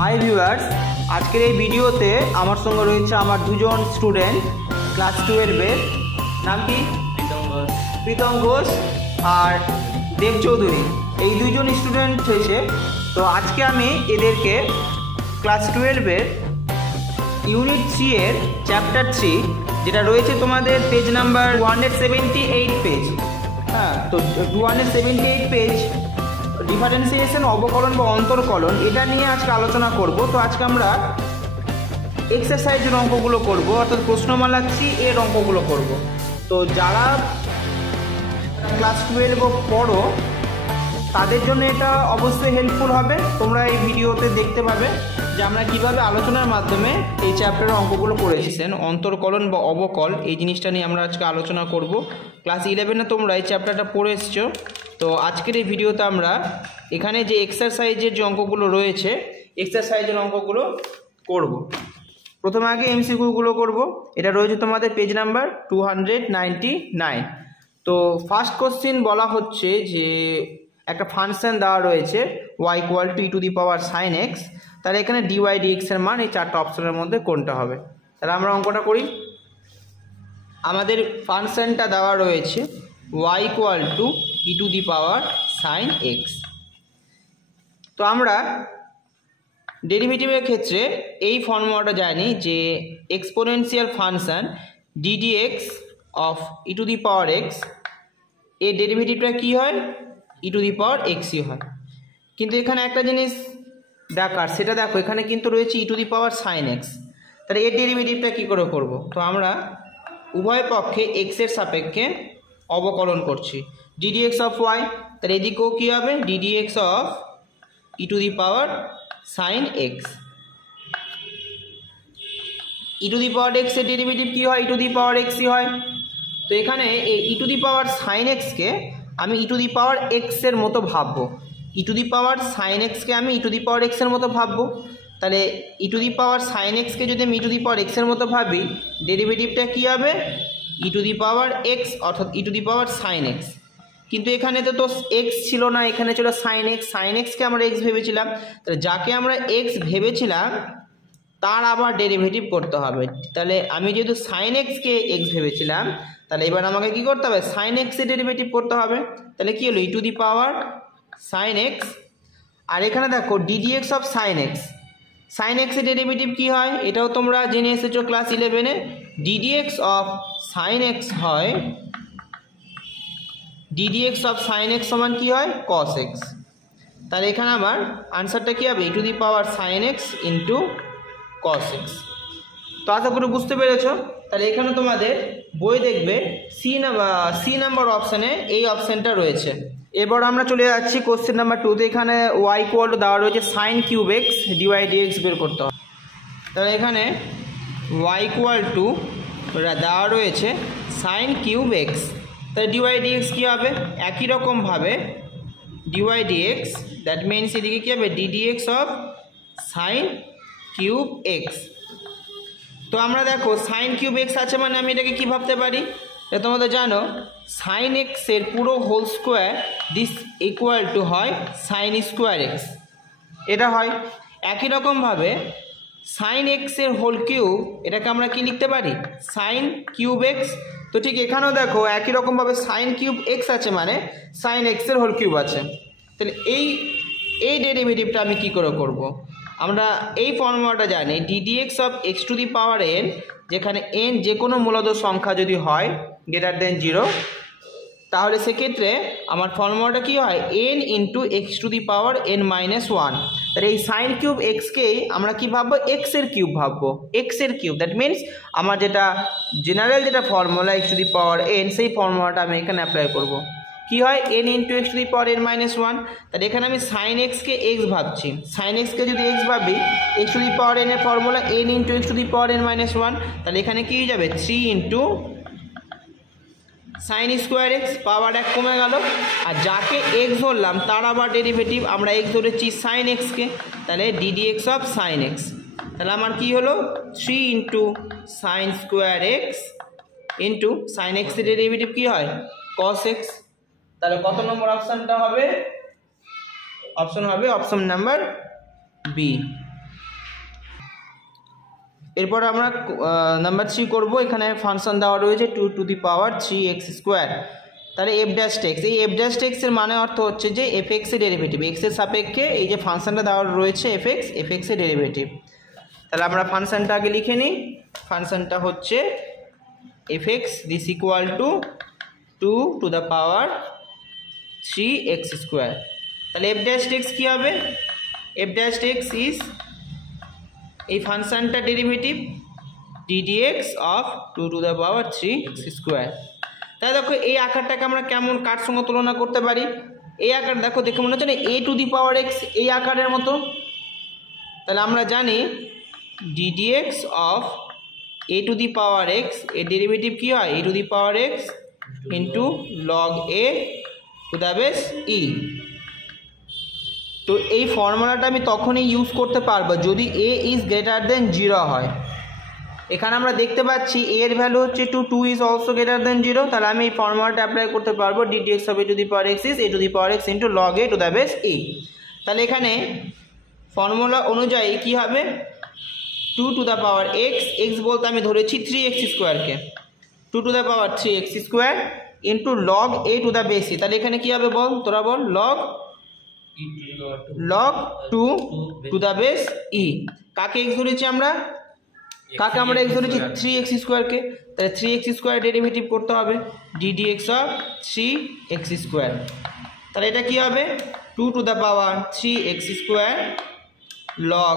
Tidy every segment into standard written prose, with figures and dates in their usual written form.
High viewers, আজকের এই ভিডিওতে আমার সঙ্গে রয়েছে আমার দুজন স্টুডেন্ট ক্লাস 12 এর। নাম কি? প্রীতম ঘোষ আর দেব চৌধুরী। এই দুজন স্টুডেন্ট হয়েছে। তো আজকে আমি এদেরকে ক্লাস 12 এর ইউনিট 3 এর চ্যাপ্টার 3 যেটা রয়েছে তোমাদের পেজ নাম্বার 278 পেজ। হ্যাঁ, তো 278 পেজ ডিফারেন্সিয়েশন, অবকলন বা অন্তর্কলন, এটা নিয়ে আজকে আলোচনা করব। তো আজকে আমরা এক্সারসাইজের অঙ্কগুলো করব, অর্থাৎ প্রশ্নমালা 3 এর অঙ্কগুলো করব। তো যারা ক্লাস 12 পড়ো তাদের জন্য এটা অবশ্যই হেল্পফুল হবে। তোমরা এই ভিডিওতে দেখতে পাবে যে আমরা কিভাবে আলোচনার মাধ্যমে এই চ্যাপ্টারের অঙ্কগুলো করেছিলেন। অন্তর্কলন বা অবকল এই জিনিসটা নিয়ে আমরা আজকে আলোচনা করব। ক্লাস 11-এ তোমরা এই চ্যাপ্টারটা পড়ে এসছো। তো আজকের এই ভিডিওতে আমরা এখানে যে এক্সারসাইজের যে অঙ্কগুলো রয়েছে, এক্সারসাইজের অঙ্কগুলো করব। প্রথমে আগে এমসিকিউগুলো করব। এটা রয়েছে তোমাদের পেজ নাম্বার 299। তো ফার্স্ট কোশ্চেন বলা হচ্ছে যে একটা ফাংশন দেওয়া রয়েছে y = e to the power sin x। তাহলে এখানে dy dx এর মান এই চারটা অপশনের মধ্যে কোনটা হবে? তাহলে আমরা অঙ্কটা করি। আমাদের ফাংশনটা দেওয়া রয়েছে y = e to the power sin x। তো আমরা ডেরিভেটিভের ক্ষেত্রে এই ফর্মুলাটা জানি যে exponential function ddx of e to the power x এর ডেরিভেটিভটা কি হয়? e টু দি পাওয়ার xই হয়। কিন্তু এখানে একটা জিনিস দেখার, সেটা দেখো, এখানে কিন্তু রয়েছে e to the power sin x। তাহলে এর ডেরিভেটিভটা কী করে করব? তো আমরা উভয় পক্ষে x এর সাপেক্ষে অবকলন করছি। ddx অফ y, তাহলে এদিকেও কী হবে? ddx of e to the power sin x। e to the power x এর ডেরিভেটিভ কী হয়? e টু দি পাওয়ার xই হয়। তো এখানে এই e to the power sin x কে আমি e to the power x এর মতো ভাববো। e to the power sin x কে আমি e to the power x এর মতো ভাববো। তাহলে e to the power sin x কে যদি আমি e to the power x এর মতো ভাবি, ডেরিভেটিভটা কী হবে? e to the power x, অর্থাৎ e to the power sin x। কিন্তু এখানে তো x ছিল না, এখানে ছিল sin x। sin x কে আমরা x ভেবেছিলাম। তাহলে যাকে আমরা x ভেবেছিলাম তার আবার ডেরিভেটিভ করতে হবে। তাহলে আমি যেহেতু sin x কে x ভেবেছিলাম, তাহলে এবার আমাকে কি করতে হবে? sin x এর ডেরিভেটিভ করতে হবে। তাহলে কি হলো? e to the power sin x। আর এখানে দেখো ddx of sin x। sin x এর ডেরিভেটিভ কি হয়? এটাও তোমরা জেনে এসেছো ক্লাস 11-এ। ddx অফ sin x হয়, ddx অফ sin x সমান কি হয়? cos x। তাহলে এখানে আমার আনসারটা কি হবে? e to the power sin x into cos x। তো আশা করি বুঝতে পেরেছো। তাহলে এখানে তোমাদের বই দেখবে সি নাম্বার অপশানে এই অপশানটা রয়েছে। এবার আমরা চলে যাচ্ছি কোশ্চেন নাম্বার 2-তে। এখানে y = দেওয়া রয়েছে sin cube x, dy dx বের করতে হবে। তাহলে এখানে y = দেওয়া রয়েছে sin কিউব x। তাহলে dy dx কী হবে? একই রকমভাবে dy dx, দ্যাট মিনস এদিকে কী হবে? ddx of sin cube x। তো আমরা দেখো sin কিউব x আছে, মানে আমি এটাকে কী ভাবতে পারি? এটা তোমাদের জানো sin x এর পুরো whole square this equal to হয় sin স্কোয়ার x। এটা হয়। একই রকমভাবে sin x এর হোল কিউব, এটাকে আমরা কি লিখতে পারি? sin cube x। তো ঠিক এখানেও দেখো একই রকমভাবে sin কিউব x আছে, মানে sin x এর হোল কিউব আছে। তাহলে এই ডেরিভেটিভটা আমি কি করে করব? আমরা এই ফর্মুলাটা জানি ddx of x two the power n, যেখানে n যে কোনো মূলদ সংখ্যা যদি হয় > 0, তাহলে সেক্ষেত্রে আমার ফর্মুলাটা কি হয়? n into x two the power n - 1। তাহলে এই সাইন কিউব এক্সকেই আমরা কি ভাববো? এক্স এর কিউব ভাববো। এক্স এর কিউব, দ্যাট মিনস আমার যেটা জেনারেল যেটা formula x two the power n, সেই ফর্মুলাটা আমি এখানে অ্যাপ্লাই করব। কি হয়? n into x two the power n - 1। তাহলে এখানে আমি সাইন এক্সকে x ভাবছি। সাইন এক্সকে যদি x ভাবি, x two the power n এর formula n into x two the power n - 1। তাহলে এখানে কি হয়ে যাবে? 3 ইন্টু sin স্কোয়ার x, পাওয়ার 1 কমে গেল। আর যাকে x ধরলাম তার আবার ডেরিভেটিভ, আমরা x ধরেছি sin x কে, তাহলে ddx অফ sin x। তাহলে আমার কি হলো? 3 into sin square x into sin x এর ডেরিভেটিভ কি হয়? cos x। তাহলে কত নম্বর অপশানটা হবে? অপশন হবে অপশন নাম্বার বি। এরপর আমরা নাম্বার 3 করব। এখানে ফাংশন দেওয়া রয়েছে 2 two the power 3x square. তাহলে এফ ড্যাশ টেক্স, এই এফ ড্যাশ টেক্সের মানে অর্থ হচ্ছে যে এফ এক্সের ডেরিভেটিভ, এক্সের সাপেক্ষে এই যে ফাংশনটা দেওয়া রয়েছে এফ এক্সের ডেরিভেটিভ। তাহলে আমরা ফাংশনটা আগে লিখে নিই। ফাংশনটা হচ্ছে F x this equal two 2 to the power 3x square. তাহলে এফ ড্যাশ টেক্স কী হবে? এফ ড্যাশ টেক্স ইজ এই ফাংশনটা derivative ddx of 2 to the power 3x square. তাহলে দেখো এই আকারটাকে আমরা কেমন কার সঙ্গে তুলনা করতে পারি? এই আকার দেখো, দেখে মনে হচ্ছে না a to the power x এই আকারের মতো। তাহলে আমরা জানি ddx of a to the power x এর ডেরিভেটিভ কী হয়? a to the power x into log a to the base e। তো এই ফর্মুলাটা আমি তখনই ইউজ করতে পারবো যদি a ইজ গ্রেটার দেন 0 হয়। এখানে আমরা দেখতে পাচ্ছি a এর ভ্যালু হচ্ছে 2 ইজ অলসো গ্রেটার দেন 0। তাহলে আমি এই ফর্মুলাটা অ্যাপ্লাই করতে পারবো ddx of a to the power x is a to the power x into log a to the base e। তাহলে এখানে ফর্মুলা অনুযায়ী কি হবে? 2 টু দ্য পাওয়ার x বলতে আমি ধরেছি 3x স্কোয়ারকে, 2 to the power 3x square into log a to the base e। তাহলে এখানে কি হবে বল, তোরা বল? Log 2 to the base e। কাকে x ধরেছি আমরা? কাকে আমরা x ধরেছি? 3x স্কোয়ারকে। তাহলে 3x স্কোয়ার ডেরিভেটিভ করতে হবে ddx অফ 3x স্কোয়ার। তাহলে এটা কি হবে? 2 to the power 3x square log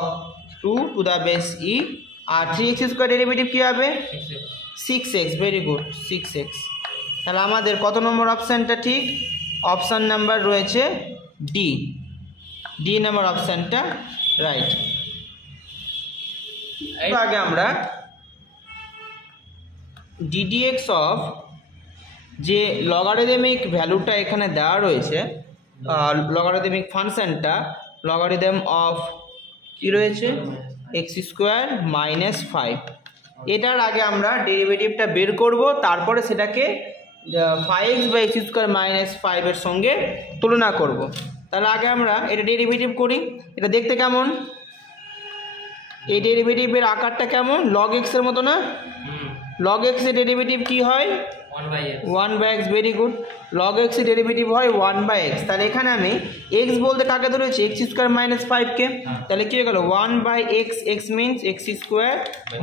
2 to the base e। আর 3x স্কোয়ার ডেরিভেটিভ কী হবে? 6x। Very good, 6x। তাহলে আমাদের কত নম্বর অপশানটা ঠিক? অপশান নাম্বার রয়েছে ডি নাম্বার অপশানটা রাইট। আগে আমরা ddx অফ যে লগারিদমিক ভ্যালুটা এখানে দেওয়া রয়েছে, লগারিদমিক ফাংশনটা লগারিদম অফ কি রয়েছে? x square minus 5। এটার আগে আমরা ডেরিভেটিভটা বের করব, তারপরে সেটাকে 5x by x square minus 5 এর সঙ্গে তুলনা করব। তাহলে আগে আমরা এটা ডেরিভেটিভ করি। এটা দেখতে কেমন? এই ডেরিভেটিভের আকারটা কেমন? লগ x এর মতো না? লগ x এর ডেরিভেটিভ কি হয়? 1 by x। Very good, log x এর ডেরিভেটিভ হয় 1 বাই x। তাহলে এখানে আমি x বলতে কাকে ধরেছি? x স্কোয়ার মাইনাস 5কে। তাহলে কি হয়ে গেল? 1 by x means x square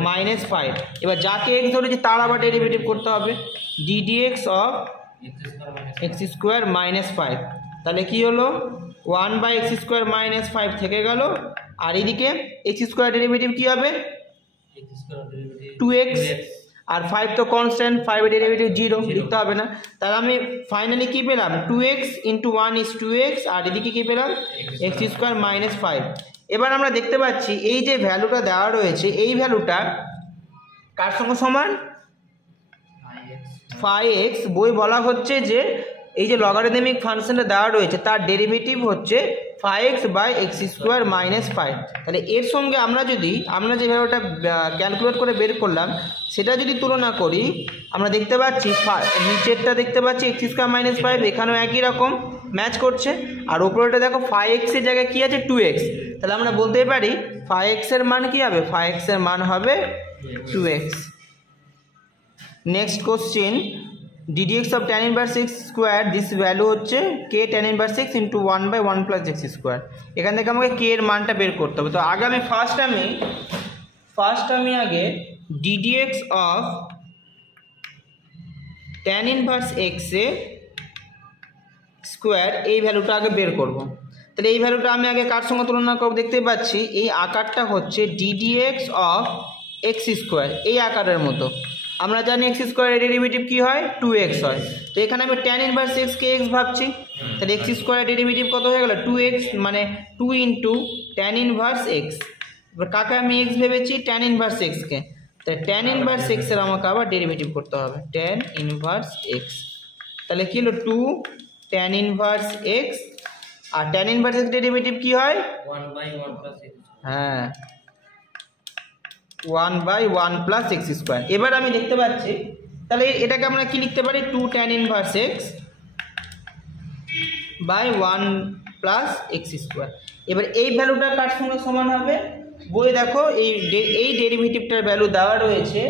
minus 5। এবার যাকে x ধরেছি তার আবার ডেরিভেটিভ করতে হবে ddx of x square minus 5। তাহলে কি হলো? 1 বাই x স্কোয়ার মাইনাস 5 থেকে গেল। আর এদিকে x স্কোয়ার ডেরিভেটিভ কি হবে? 2x। আর 5 তো কনস্ট্যান্ট, 5 এর ডেরিভেটিভ 0, লিখতে হবে না। তাহলে আমি ফাইনালি কি পেলাম? 2x into 1 is 2x। আর এদিকে কি পেলাম? x square minus 5। এবার আমরা দেখতে পাচ্ছি এই যে ভ্যালুটা দেওয়া রয়েছে এই ভ্যালুটা কার সঙ্গে সমান? 5x। বই বলা হচ্ছে যে এই যে লগারিদমিক ফাংশনটা দেওয়া রয়েছে তার ডেরিভেটিভ হচ্ছে 5x by x square minus 5। তাহলে এর সঙ্গে আমরা যে ভ্যালুটা ক্যালকুলেট করে বের করলাম সেটা যদি তুলনা করি, আমরা দেখতে পাচ্ছি নিচেরটা দেখতে পাচ্ছি x স্কোয়ার মাইনাস 5, এখানেও একই রকম ম্যাচ করছে। আর ওপরেটা দেখো 5x এর জায়গায় কী আছে? 2x। তাহলে আমরা বলতেই পারি 5x এর মান কী হবে? 5x এর মান হবে 2x। Next question, ddx of tan inverse x square this value হচ্ছে k tan inverse x into 1 by 1 plus x square. এখান থেকে আমাকে k এর মানটা বের করতে হবে। তো আগে আমি ফার্স্ট আমি আগে ddx of tan inverse x A square এই ভ্যালুটা আগে বের করব। তাহলে এই ভ্যালুটা আমি আগে কার সঙ্গে তুলনা করব? দেখতে পাচ্ছি এই আকারটা হচ্ছে ddx অফ x স্কোয়ার এই আকারের মতো। আমরা জানি x স্কোয়ারের ডেরিভেটিভ কী হয়? 2x হয়। তো এখানে আমি tan ইনভার্স x কে x ভাবছি। তাহলে x স্কোয়ারের ডেরিভেটিভ কত হয়ে গেল? 2x, মানে 2 ইন্টু tan ইনভার্স x। এবার কাকে আমি x ভেবেছি? tan ইনভার্স x কে। তাহলে tan ইনভার্স x এর আমাকে আবার ডেরিভেটিভ করতে হবে tan ইনভার্স x। তাহলে কি হলো? 2 tan ইনভার্স x। আর tan ইনভার্স x ডেরিভেটিভ কি হয়? 1 বাই 1 প্লাস x। হ্যাঁ, 1 বাই 1 প্লাস x স্কোয়ার। এবার আমি দেখতে পাচ্ছি তাহলে এটাকে আমরা কি লিখতে পারি? 2 tan inverse x by 1 plus x square. এবার এই ভ্যালুটা কার সঙ্গে সমান হবে? বই দেখো এই ডেরিভেটিভটার ভ্যালু দেওয়া রয়েছে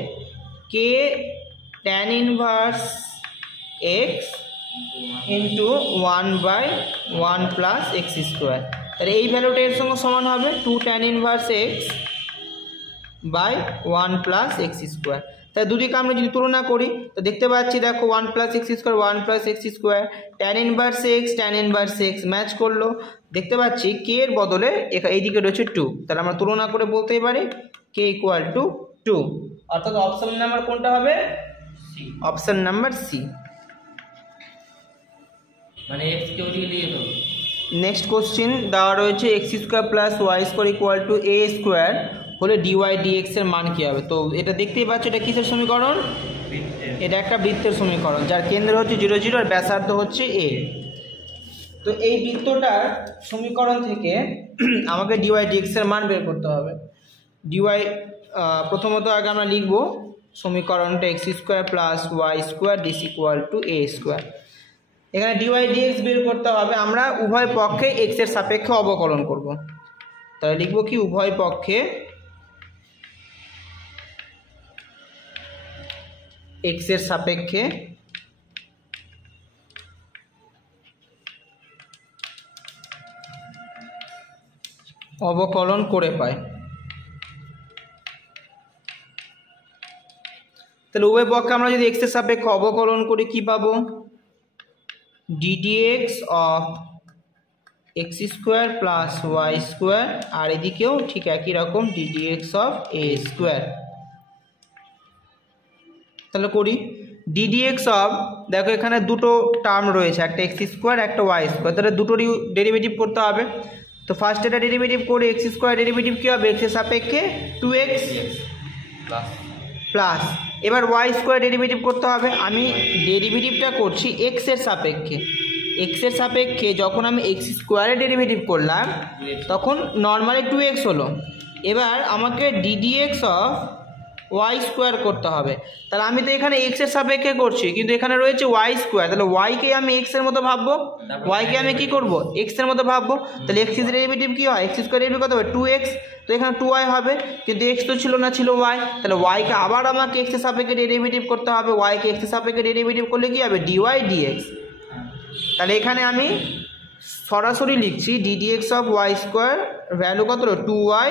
কে tan inverse x into 1/1 plus x square. তাহলে এই ভ্যালুটা এর সঙ্গে সমান হবে 2 tan inverse x by 1 plus x square. তাহলে দুদিকে আমরা যদি তুলনা করি তো দেখতে পাচ্ছি দেখো 1 plus x square 1 plus x square, tan inverse x match করলো। দেখতে পাচ্ছি কে এর বদলে এইদিকে রয়েছে 2, তাহলে আমরা তুলনা করে বলতেই পারি কে ইকুয়াল টু 2, অর্থাৎ অপশন নাম্বার কোনটা হবে? Option number C. মানে এক্স কে ওদিকে দিয়ে দাও। নেক্সট কোশ্চেন দেওয়া রয়েছে x square plus Y square equal to a square হলে ডিওয়াই ডিএক্স এর মান কী হবে? তো এটা দেখতেই পাচ্ছ এটা কিসের সমীকরণ? এটা একটা বৃত্তের সমীকরণ যার কেন্দ্র হচ্ছে 0 0 আর ব্যাসার্ধ হচ্ছে এ। তো এই বৃত্তটার সমীকরণ থেকে আমাকে ডিওয়াই ডিএক্স এর মান বের করতে হবে। ডিওয়াই প্রথমত আগে আমরা লিখব সমীকরণটা x square plus Y square this equal to a square. এখানে ডিওয়াই ডিএক্স বের করতে হবে, আমরা উভয় পক্ষে এক্স এর সাপেক্ষে অবকলন করব। তাহলে লিখব কি উভয় পক্ষে এক্স এর সাপেক্ষে অবকলন করে পাই। তাহলে উভয় পক্ষে আমরা যদি এক্স এর সাপেক্ষে অবকলন করি কি পাবো? ddx of x square plus Y square, আর এদিকেও ঠিক একই রকম ddx অফ এ স্কোয়ার। তাহলে করি ddx অফ, দেখো এখানে দুটো টার্ম রয়েছে, একটা এক্স স্কোয়ার একটা ওয়াই স্কোয়ার, তাহলে দুটোরই ডেরিভেটিভ করতে হবে। তো ফার্স্ট এটা ডেরিভেটিভ করে এক্স স্কোয়ার ডেরিভেটিভ কী হবে? এক্সের সাপেক্ষে 2x প্লাস, এবার ওয়াই স্কোয়ার ডেরিভেটিভ করতে হবে। আমি ডেরিভেটিভটা করছি এক্সের সাপেক্ষে, এক্সের সাপেক্ষে যখন আমি এক্স স্কোয়ারের ডেরিভেটিভ করলাম তখন নর্মালি 2x হলো। এবার আমাকে ddx অফ ওয়াই স্কোয়ার করতে হবে। তাহলে আমি তো এখানে এক্সের সাপেক্ষে করছি কিন্তু এখানে রয়েছে ওয়াই স্কোয়ার, তাহলে ওয়াইকে আমি এক্সের মতো ভাববো, ওয়াইকে আমি কী করবো? এক্সের মতো ভাববো। তাহলে এক্স ডেরিভেটিভ কী হয়? এক্স স্কোয়ার ডেরিভেটিভ কত হবে? 2x, তো এখানে 2y হবে, কিন্তু এক্স তো ছিল না, ছিল ওয়াই। তাহলে ওয়াইকে আবার আমাকে এক্সের সাপেক্ষে ডেরিভেটিভ করতে হবে, ওয়াইকে এক্সের সাপেক্ষে ডেরিভেটিভ করলে কী হবে? Dy dx. তাহলে এখানে আমি সরাসরি লিখছি ddx of y square value কত? 2y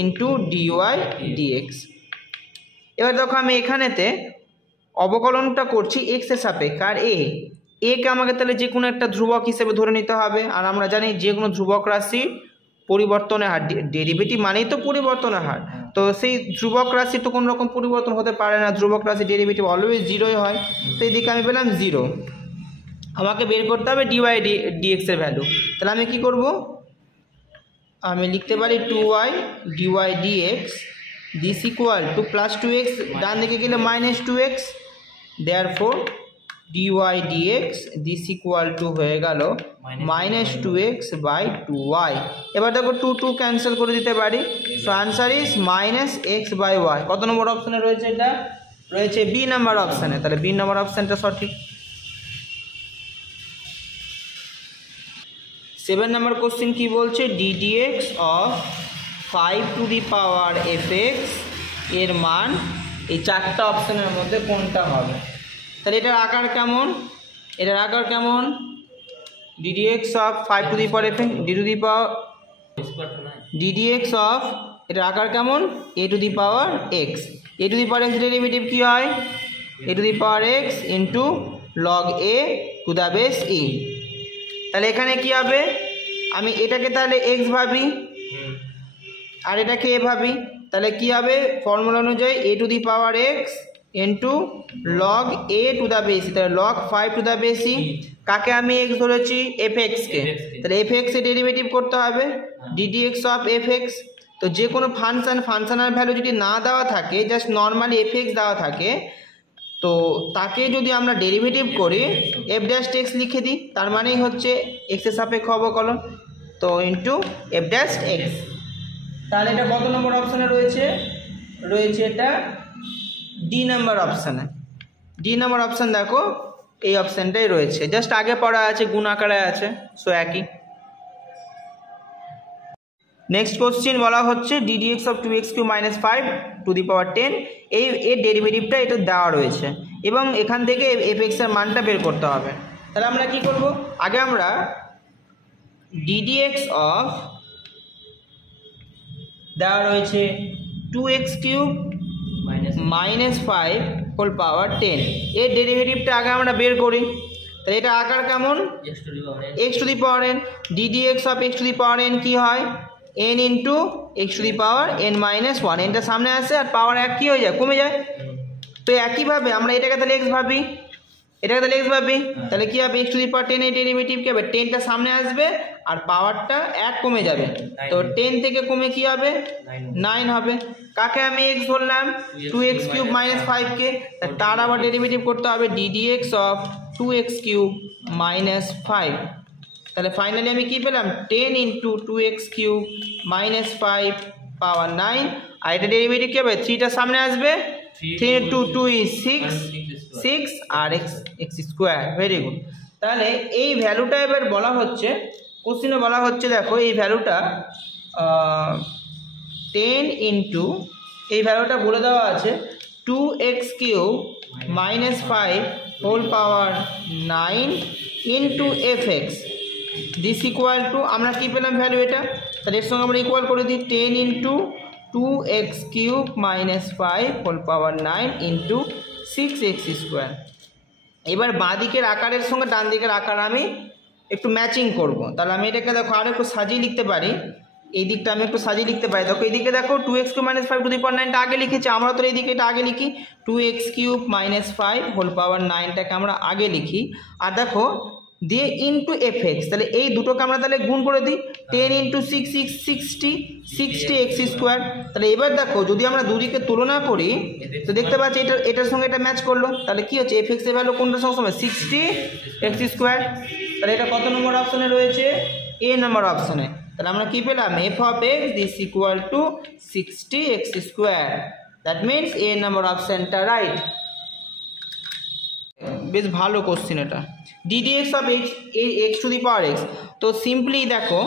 into dy dx. এবার দেখো আমি এখানেতে অবকলনটা করছি এক্সের সাপেক্ষে, আর একে আমাকে তাহলে যে কোনো একটা ধ্রুবক হিসেবে ধরে নিতে হবে। আর আমরা জানি যে কোনো ধ্রুবক রাশি পরিবর্তনের হার, ডেরিভেটিভ মানেই তো পরিবর্তনের হার, তো সেই ধ্রুবক রাশি তো কোনো রকম পরিবর্তন হতে পারে না, ধ্রুবক রাশি ডেরিভেটিভ অলওয়েজ 0 হয়। তো এইদিকে আমি পেলাম 0, আমাকে বের করতে হবে ডিওয়াই ডিএক্স এর ভ্যালু। তাহলে আমি কি করব? আমি লিখতে পারি 2y dy dx this equal to plus 2x, ডান দিকে গেলে minus 2x, therefore dy dx this equal to হয়ে গেল মাইনাস 2x বাই 2y। এবার দেখো 2 2 ক্যান্সেল করে দিতে পারি, so answer is minus x by y. কত নম্বর অপশানে রয়েছে? এটা রয়েছে বি নাম্বার অপশানে, তাহলে বি নাম্বার অপশানটা সঠিক। 7 নম্বর কোশ্চেন কি বলছে? ddx of 5 two the power fx এর মান এই চারটা অপশানের মধ্যে কোনটা হবে? তাহলে এটার আকার কেমন? এটার আকার কেমন? ddx of 5 two the power fx D two the power ddx of, এটার আকার কেমন? a to the power x, a to the power x derivative কি হয়? a to the power x into log a to the base e। তাহলে এখানে কি হবে? আমি এটাকে তাহলে x ভাবি আর এটাকে a ভাবি, তাহলে কি হবে? ফর্মুলা অনুযায়ী a to the power x into log a to the base, তাহলে log 5 to the base e। কাকে আমি x ধরেছি? fx কে, তাহলে fx এর ডেরিভেটিভ করতে হবে ddx অফ fx। তো যে কোনো ফাংশনের ভ্যালু যদি না দেওয়া থাকে, জাস্ট নর্মালি fx দেওয়া থাকে, তো তাকে যদি আমরা ডেরিভেটিভ করি f ড্যাশ x লিখে দিই, তার মানেই হচ্ছে x এর সাপেক্ষে অবকলন, তো ইন্টু f ড্যাশ x। তাহলে এটা কত নম্বর অপশানে রয়েছে? রয়েছে এটা ডি নাম্বার অপশানে। ডি নাম্বার অপশান দেখো এই অপশানটাই রয়েছে, জাস্ট আগে পড়া আছে, গুণ আকারে আছে, সো একই। নেক্সট কোশ্চেন বলা হচ্ছে ddx অফ 2x³ মাইনাস 5^10 এর ডেরিভেটিভটা এটা দেওয়া রয়েছে এবং এখান থেকে fx এর মানটা বের করতে হবে। তাহলে আমরা কি করব, আগে আমরা ddx অফ দেওয়া রয়েছে 2x³ মাইনাস 5^10 এর ডেরিভেটিভটা আগে আমরা বের করি। তাহলে এটা আকার কেমন, x⁴n ddx অফ x⁴n কি হয় n ইন্টু x⁴n মাইনাস 1, nটা সামনে আসে আর পাওয়ার 1 কি হয়ে যায়, কমে যায়। তো একইভাবে আমরা এটাকে তাহলে x ভাবি, এটাকে তাহলে x ভাবি, তাহলে কি হবে x⁴10 এর ডেরিভেটিভ কি হবে, 10টা সামনে আসবে আর পাওয়ারটা 1 কমে যাবে, তো 10 থেকে কমে কি হবে 9 হবে। কাকে আমি x ধরলাম, 2x³ মাইনাস 5কে, তার আবার ডেরিভেটিভ করতে হবে ddx অফ 2x³ মাইনাস 5। তাহলে ফাইনালি আমি কি পেলাম 10 ইন্টু 2x³ মাইনাস 5 পাওয়ার 9, আর এটা ডেরিভেটিভ কি হবে 3টা সামনে আসবে, 3 ইন্টু 2 ইজ 6 আর x²। Very good. তাহলে এই ভ্যালুটা এবার বলা হচ্ছে, কোশ্চেনে বলা হচ্ছে দেখো এই ভ্যালুটা 10 ইন্টু এই ভ্যালুটা বলে দেওয়া আছে 2x³ minus 5 whole power 9 into fx this equal to, আমরা কি পেলাম ভ্যালু এটা, তাহলে এর সঙ্গে আমরা ইকুয়াল করে দিই 10 into 2x³ minus 5 whole power 9 into 6x²। এবার বাঁ দিকের আকারের সঙ্গে ডান দিকের আকার আমি একটু ম্যাচিং করব। তাহলে আমি এটাকে দেখো আরও একটু সাজিয়ে লিখতে পারি, এই দিকটা আমি একটু সাজিয়ে লিখতে পারি। দেখো এইদিকে দেখো 2x³ মাইনাস 5^9টা আগে লিখেছি, আমরা তো এইদিকে এটা আগে লিখি 2x³ মাইনাস 5 হোল পাওয়ার 9টাকে আমরা আগে লিখি, আর দেখো দিয়ে ইন্টু fx, তাহলে এই দুটোকে আমরা তাহলে গুণ করে দিই 10 ইন্টু 60x²। তাহলে এবার দেখো যদি আমরা দুদিকে তুলনা করি তো দেখতে পাচ্ছি এটার সঙ্গে এটা ম্যাচ করলো, তাহলে কি হচ্ছে fx এর ভ্যালু কোনটার সঙ্গে 60x²। তাহলে এটা কত নম্বর অপশনে রয়েছে, a নম্বর অপশনে। তাহলে আমরা কি পেলাম f of x this equal two 60x², that means a নম্বর অপশনটা রাইট। বেশ ভালো কোশ্চেন এটা, ddx অফ x⁴x। তো সিম্পলি দেখো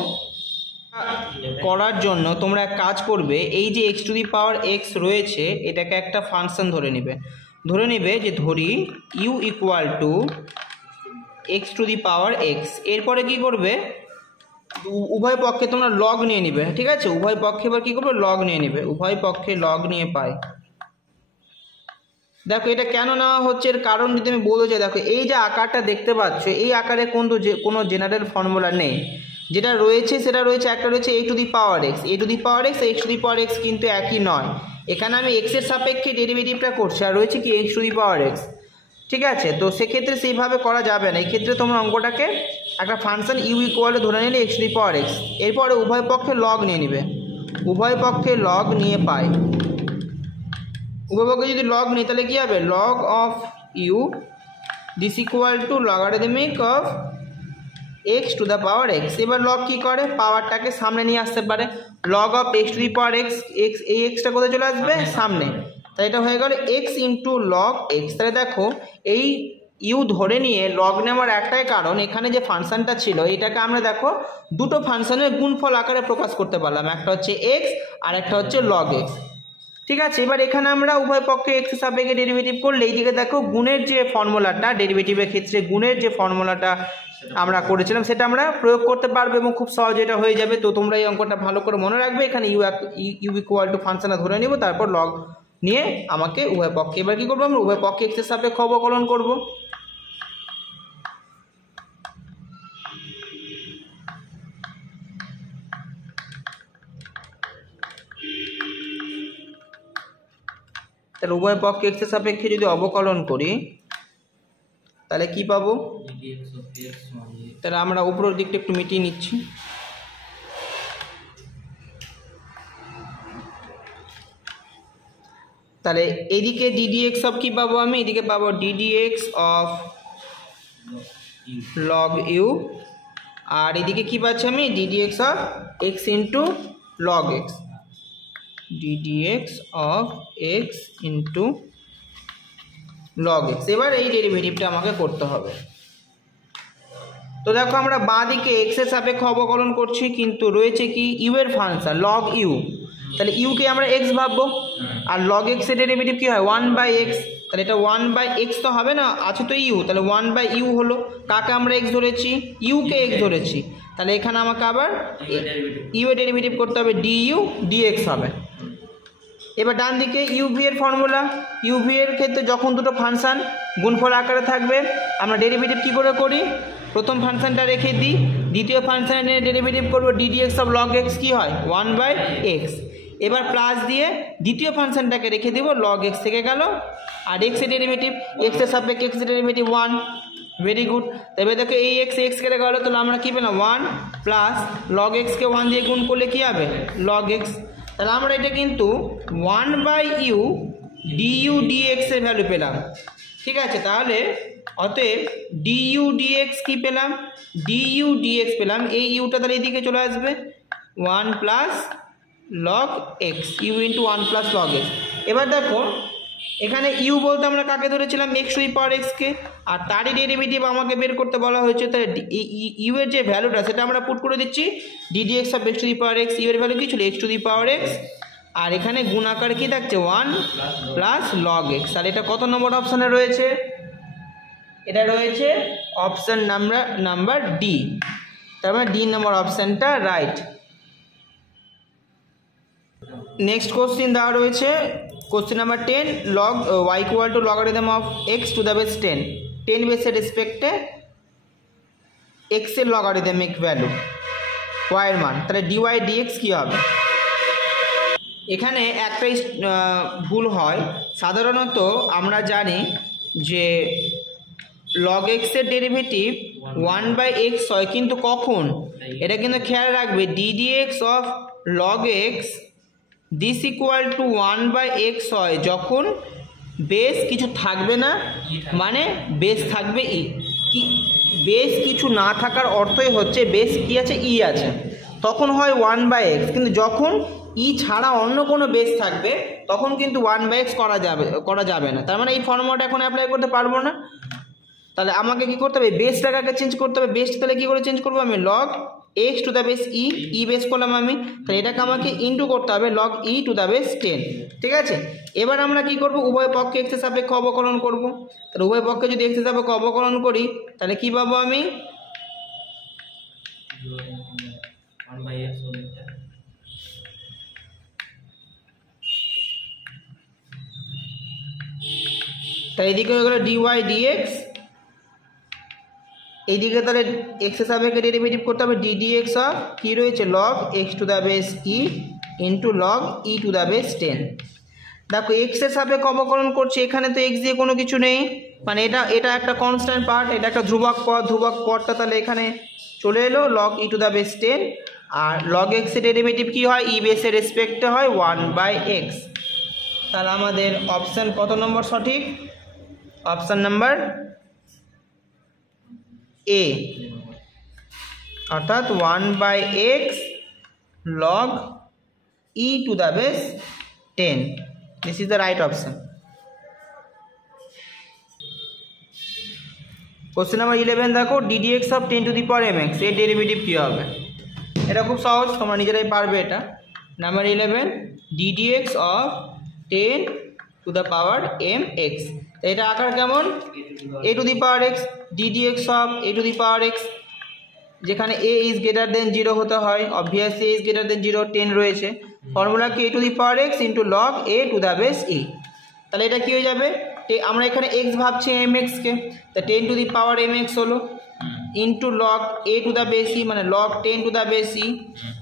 করার জন্য তোমরা এক কাজ করবে, এই যে x⁴x রয়েছে এটাকে একটা ফাংশন ধরে নিবে যে ধরি u ইকুয়াল টু x⁴x। এরপরে কি করবে, উভয় পক্ষে তোমরা লগ নিয়ে নিবে, ঠিক আছে, উভয় পক্ষে এবার কী করবে লগ নিয়ে নিবে, উভয় পক্ষে লগ নিয়ে পাই। দেখো এটা কেন নেওয়া হচ্ছে এর কারণ যদি আমি বলতে চাই, দেখো এই যে আকারটা দেখতে পাচ্ছ এই আকারে কোনো জেনারেল ফর্মুলা নেই, যেটা রয়েছে সেটা রয়েছে একটা রয়েছে a⁴x, x⁴x কিন্তু একই নয়, এখানে আমি x এর সাপেক্ষে ডেরিভেটিভটা করছি আর রয়েছে কি x⁴x, ঠিক আছে। তো সেক্ষেত্রে সেইভাবে করা যাবে না, এই ক্ষেত্রে তোমরা অঙ্কটাকে একটা ফাংশন u ইকুয়াল ধরে নিলে x⁴x, এরপরে উভয় পক্ষে লগ নিয়ে নিবে, উভয় পক্ষে লগ নিয়ে পাই, উভয় পক্ষে যদি লগ নিই তাহলে কী হবে log of u this equal two logarithmic of x⁴x। এবার লগ কী করে, পাওয়ারটাকে সামনে নিয়ে আসতে পারে, লগ অফ x⁴x, এই এক্সটা কোথায় চলে আসবে সামনে, তাই এটা হয়ে গেল x ইন্টু লগ x। তাহলে দেখো এই ইউ ধরে নিয়ে লগ নেওয়ার একটাই কারণ, এখানে যে ফাংশনটা ছিল এটাকে আমরা দেখো দুটো ফাংশনের গুণফল আকারে প্রকাশ করতে পারলাম, একটা হচ্ছে x আর একটা হচ্ছে লগ x, ঠিক আছে। এবার এখানে আমরা উভয় পক্ষে x এর সাপেক্ষে ডেরিভেটিভ করলে এইদিকে দেখো গুণের যে ফর্মুলাটা, ডেরিভেটিভের ক্ষেত্রে গুণের যে ফর্মুলাটা আমরা করেছিলাম সেটা আমরা প্রয়োগ করতে পারবো এবং খুব সহজে এটা হয়ে যাবে। তো তোমরা এই অঙ্কটা ভালো করে মনে রাখবে, এখানে ইউ ইকুয়াল টু ফাংশনটা ধরে নিব, তারপর লগ নিয়ে আমাকে উভয় পক্ষে এবার কী করবো আমরা উভয় পক্ষে x এর সাপেক্ষে অবকলন করবো। তাহলে উভয় পক্ষে x এর সাপেক্ষে যদি অবকলন করি তাহলে কি পাবো, তাহলে আমরা উপরের দিকটা একটু মিটিয়ে নিচ্ছি। তাহলে এইদিকে ddx অফ কি পাবো আমি, এদিকে পাবো ddx অফ লগ ইউ, আর এদিকে কি পাচ্ছি আমি ddx of x into log x, ddx of x into log x। এবার এই ডেরিভেটিভটা আমাকে করতে হবে। তো দেখো আমরা বাঁ দিকে এক্স এর সাপেক্ষে অবকলন করছি, কিন্তু রয়েছে কি ইউ এর ফাংশন লগ ইউ, তাহলে ইউকে আমরা এক্স ভাববো, আর লগ এক্স এর ডেরিভেটিভ কি হয় 1/x, তাহলে এটা 1/x তো হবে না, আছে তো ইউ, তাহলে 1/u হলো। কাকে আমরা এক্স ধরেছি? ইউকে এক্স ধরেছি, তাহলে এখানে আমাকে আবার ইউ এর ডেরিভেটিভ করতে হবে, ডিইউ ডিএক্স হবে। এবার ডান দিকে ইউভি এর ফর্মুলা, ইউভি এর ক্ষেত্রে যখন দুটো ফাংশন গুণফল আকারে থাকবে আমরা ডেরিভেটিভ কী করে করি, প্রথম ফাংশনটা রেখে দিই, দ্বিতীয় ফাংশনের ডেরিভেটিভ করবো ডিডিএক্স অফ লগ এক্স কী হয় 1/x, এবার প্লাস দিয়ে দ্বিতীয় ফাংশনটাকে রেখে দেবো, লগ এক্স থেকে গেল, আর এক্স এর ডেরিভেটিভ এক্সের সাপেক্ষে এক্স এর ডেরিভেটিভ 1, ভেরি গুড। তবে দেখো এই এক্স এক্স কেটে গেলো, তাহলে আমরা কী পেলাম 1 প্লাস লগ এক্সকে 1 দিয়ে গুণ করলে কী হবে লগ এক্স, তাহলে আমরা এটা কিন্তু 1/u ডিইউ ডিএক্স এর ভ্যালু পেলাম, ঠিক আছে। তাহলে অতএব ডিইউ ডিএক্স কী পেলাম, ডিইউ ডিএক্স পেলাম, এই ইউটা তাহলে এদিকে চলে আসবে 1 plus log x, u into 1 plus log x. এবার দেখো এখানে ইউ বলতে আমরা কাকে ধরেছিলাম এক্স টু দি পাওয়ার এক্সকে, আর তারই ডেরিভেটিভ আমাকে বের করতে বলা হয়েছে, তাহলে ইউ এর যে ভ্যালুটা সেটা আমরা পুট করে দিচ্ছি DDX of x to the power X, U এর ভ্যালু কী ছিল X to the power X, আর এখানে গুণ আকারে কী থাকছে 1 প্লাস লগ এক্স। আর এটা কত নম্বর অপশানে রয়েছে, এটা রয়েছে অপশান নাম্বার ডি, তার মানে ডি নম্বর অপশানটা রাইট। নেক্সট কোশ্চিন দেওয়া রয়েছে question number 10, log y equal to logarithm of x to the base 10 বেসের রেসপেক্টে এক্সের লগারিদমিক ভ্যালু ওয়াইয়ের মান, তাহলে ডিওয়াই ডিএক্স কী হবে। এখানে একটাই ভুল হয়, সাধারণত আমরা জানি যে লগ এক্সের ডেরিভেটিভ 1/x হয়, কিন্তু কখন, এটা কিন্তু খেয়াল রাখবে ddx of log x this equal two 1/x হয় যখন বেস কিছু থাকবে না, মানে বেস থাকবে ই, বেস কিছু না থাকার অর্থই হচ্ছে বেস কী আছে ই আছে, তখন হয় 1/x, কিন্তু যখন ই ছাড়া অন্য কোনো বেস থাকবে তখন কিন্তু 1/x করা যাবে না, তার মানে এই ফর্মুলাটা এখন অ্যাপ্লাই করতে পারবো না। তাহলে আমাকে কী করতে হবে, বেসটাকে আগে চেঞ্জ করতে হবে, বেসটা তাহলে কী করে চেঞ্জ করবো আমি, log x to the base E base করলাম আমি, তাহলে এটাকে আমাকে ইন্টু করতে হবে log e to the base 10, ঠিক আছে। এবার আমরা কি করব, উভয় পক্ষে এক্সের সাপেক্ষে অবকলন করব, তাহলে উভয় পক্ষে যদি এক্সের সাপেক্ষে অবকলন করি তাহলে কী পাবো আমি, তাই এদিকে হয়ে গেলো ডিওয়াই ডিএক্স, এইদিকে তাহলে এক্সের সাপেক্ষে ডেরিভেটিভ করতে হবে ডিডিএক্স অফ কী রয়েছে log x to the base E into log e to the base 10। দেখো এক্সের সাপেক্ষে অবকলন করছে, এখানে তো এক্স দিয়ে কোনো কিছু নেই, মানে এটা একটা কনস্ট্যান্ট পার্ট, এটা একটা ধ্রুবক পদটা তাহলে এখানে চলে এলো log e to the base 10, আর লগ এক্সের ডেরিভেটিভ কী হয় ই বেসের রেসপেক্টে হয় 1/x। তাহলে আমাদের অপশান কত নম্বর সঠিক, অপশান নাম্বার এ, অর্থাৎ 1/x log e to the base 10, this is the right option। Question number 11 দেখো ddx of 10 to the power mx এর ডেরিভেটিভ কী হবে, এটা খুব সহজ, তোমরা নিজেরাই পারবে এটা। Number 11 ddx of 10 to the power mx, এটা আকার কেমন a to the power x, ddx of a to the power x, যেখানে a is greater than 0 হতে হয়, obviously a is greater than 0, 10 রয়েছে, ফর্মুলা কি a to the power x into log a to the base e, তাহলে এটা কি হয়ে যাবে, আমরা এখানে x ভাবছি mx কে, তা 10 to the power mx হলো into log a to the base e, মানে log 10 to the base e,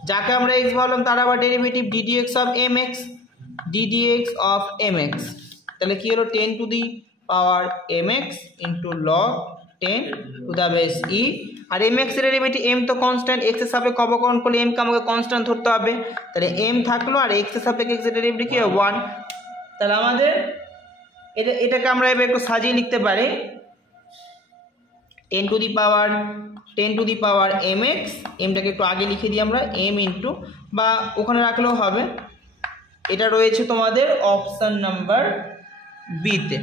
যাকে আমরা x ভাবলাম তার আবার derivative ddx of mx, ddx of mx, তাহলে কি হলো 10 to the power mx into log 10 to the base e, আর mx এর ডেরিভেটিভ m তো কনস্ট্যান্ট, x এর সাপেক্ষে অবকলন করলে m কে আমাকে কনস্ট্যান্ট ধরতে হবে, তাহলে m থাকলো আর x এর সাপেক্ষে x এর ডেরিভেটিভ কি 1, তাহলে আমাদের এটাকে আমরা এবার একটু সাজিয়ে লিখতে পারি 10 to the power mx, mটাকে একটু আগে লিখে দিই আমরা m ইন্টু, বা ওখানে রাখলেও হবে, এটা রয়েছে তোমাদের অপশান নাম্বার বিতে।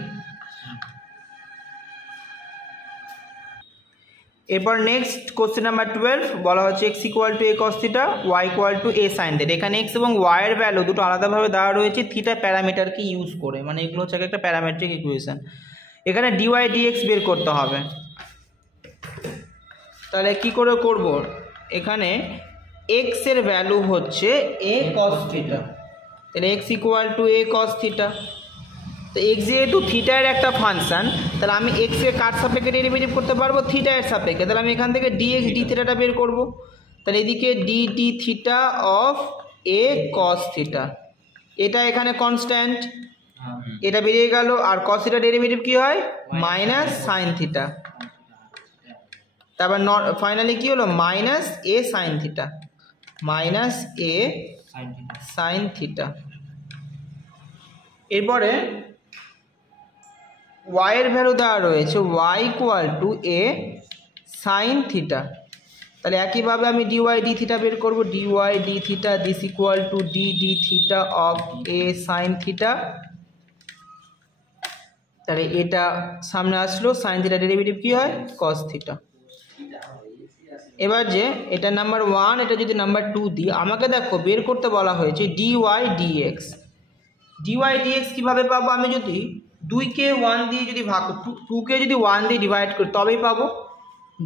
এরপর নেক্সট কোশ্চেন নাম্বার 12 বলা হচ্ছে x equal two a cos theta y equal two a sin theta. এখানে x এবং y এর ভ্যালু দুটো আলাদাভাবে দেওয়া রয়েছে থিটা প্যারামিটারকে ইউজ করে, মানে এগুলো হচ্ছে একটা প্যারামেট্রিক ইকুয়েশন। এখানে dy dx বের করতে হবে। তাহলে কি করে করব, এখানে x এর ভ্যালু হচ্ছে a cos থিটা, তাহলে x equal two a cos theta. তো x যেহেতু থিটা এর একটা ফাংশন, তাহলে আমি x এর কার সাপেক্ষে ডেরিভেটিভ করতে পারবো, থিটা এর সাপেক্ষে। তাহলে আমি এখান থেকে dx d থিটাটা বের করব। তাহলে এদিকে d d theta of a cos theta, এটা এখানে কনস্ট্যান্ট, এটা বেরিয়ে গেল। আর cos থিটা ডেরিভেটিভ কি হয়, মাইনাস sin থিটা। তারপর ফাইনালি কি হলো, minus a sin theta, minus a sin theta. এরপরে y এর ভ্যালু দেওয়া রয়েছে y equal two a sin theta. তাহলে একইভাবে আমি dy d থিটা বের করব, dy d theta this equal two d d theta of a sin theta. তাহলে এটা সামনে আসলো, sin থিটা ডেরিভেটিভ কি হয়, cos থিটা। এবার যে এটা নাম্বার 1, এটা যদি নাম্বার 2 দিই, আমাকে দেখো বের করতে বলা হয়েছে dy dx। dy dx কিভাবে পাবো, আমি যদি 2কে 1 দিয়ে যদি ভাগ, 2কে যদি 1 দিয়ে ডিভাইড করি তবেই পাবো।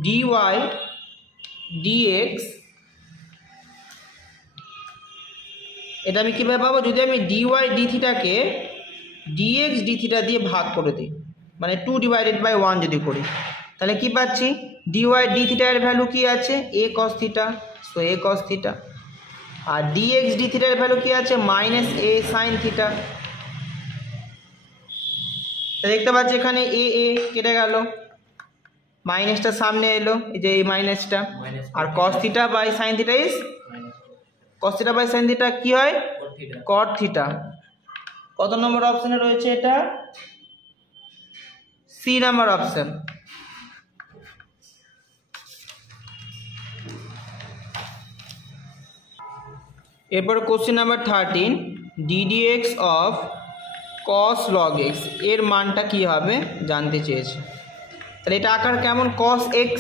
dy dx এটা আমি কীভাবে পাবো, যদি আমি dy d থিটাকে dx d theta দিয়ে ভাগ করে দিই, মানে 2 ডিভাইডেড বাই 1 যদি করি, তাহলে কি পাচ্ছি, dy d থিটা এর ভ্যালু কি আছে, a cos theta, so a cos theta. আর dx d থিটা এর ভ্যালু কি আছে, মাইনাস a sin থিটা। দেখতে পাচ্ছি এখানে এ এ কেটে গেল, মাইনাসটা সামনে এলো, এই যে এই মাইনাসটা। আর cos theta by sin theta is, cos theta by sin theta কি হয়, cot থিটা। কত নম্বর অপশনে রয়েছে এটা, সি নাম্বার অপশন। এরপর question number 13, ddx of cos log x এর মানটা কি হবে জানতে চেয়েছে। তাহলে এটা আকার কেমন, cos x,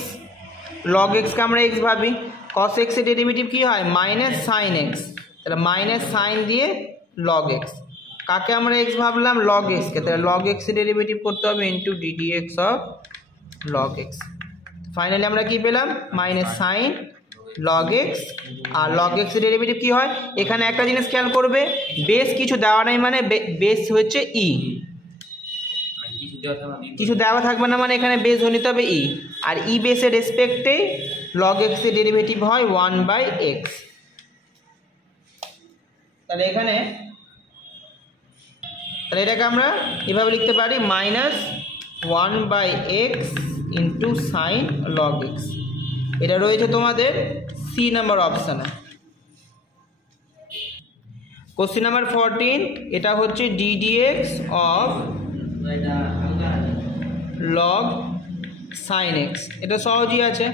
log x কে আমরা x ভাবি, cos x এর ডেরিভেটিভ কি হয়, মাইনাস sin x। তাহলে মাইনাস sin দিয়ে log x, কাকে আমরা x ভাবলাম, log x কে। তাহলে log x এর ডেরিভেটিভ করতে হবে into ddx of log x। Finally আমরা কি পেলাম, মাইনাস sin log x। আর log x এর ডেরিভেটিভ কি হয়, এখানে একটা জিনিস খেয়াল করবে, বেস কিছু দেওয়া নাই, মানে বেস হচ্ছে e, কিছু দেওয়া থাকবে না, মানে এখানে বেস ধরে নিতে হবে e। আর e বেসের রেসপেক্টে log x এর ডেরিভেটিভ হয় 1/x। তাহলে এখানে, তাহলে এটাকে আমরা এভাবে লিখতে পারি, minus 1/x into sign log x। এটা রয়েছে তোমাদের সি নাম্বার অপশানে। কোশ্চেন নাম্বার 14, এটা হচ্ছে ddx of log sin x। এটা সহজই আছে,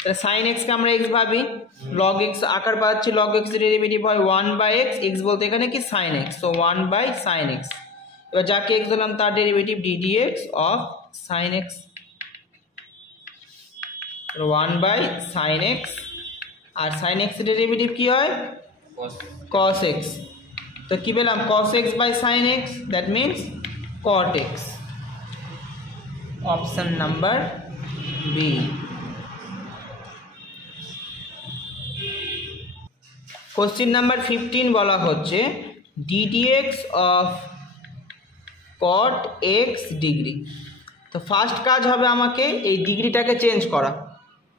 তাহলে sin x কে আমরা x ভাবি, log x আকার পাচ্ছি, log x এর ডেরিভেটিভ হয় 1/x, x বলতে এখানে কি sin x, তো 1/sin x। এবার যাকে x দিলাম তার derivative ddx of sin x, 1/sin x। আর sin x এর ডেরিভেটিভ কি হয়, cos x। তো কি পেলাম, cos x by sin x, that means cot x। Option number B. Question number 15 বলা হচ্ছে ddx of cot x degree. তো ফার্স্ট কাজ হবে আমাকে এই ডিগ্রিটাকে চেঞ্জ করা।